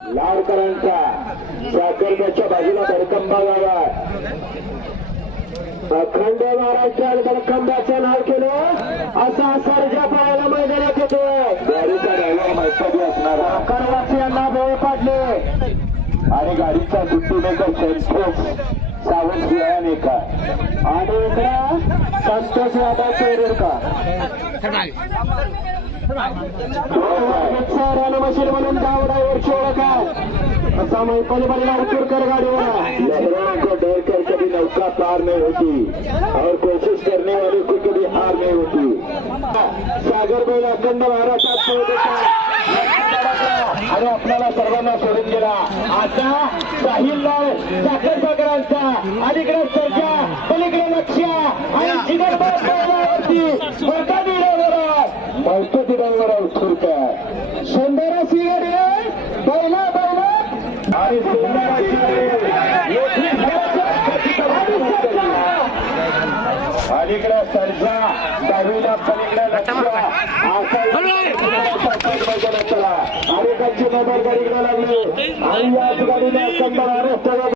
लाडकरांचा साखरच्या बाजूला भरकंबा गावा अखंड महाराष्ट्रात भरकंबाचं नाव केलं असा सर्जा पाहायला मैदानात येतोय. गाडीचा ड्रायव्हर मैत्री असणार आकारवासियांना भोळे पाडले आणि गाडीचा सुट्टीमेकर सेल्फोस सावंत का आणि इकडं संतोष यादव चेरेरका मशीन म्हणून गाव ड्रायव्हरची ओळख आहे असा मैपलीला उतरकर गाडीवर को डर कर कभी नौका पार नहीं होती और कोशिश करने वाले को कभी हार नहीं होती. सागर बैल अखंड महाराष्ट्रात आणि आपल्याला सर्वांना सोडून गेला. आता साहिल साखर सागरांचा अलीकडे सर्जा पलीकडे लक्ष्या आणि जिगरबाज बैलावरती मैदानी डोंगरावर उतरकर सुंदराची गाडी बैला बैला आणि सुंदराची अलीकडे सर्जा दहावीला पलीकडे लक्ष्या आणि त्यांची नंबर गाडीकडे लागली आणि याच गाडीने अखंड महाराष्ट्र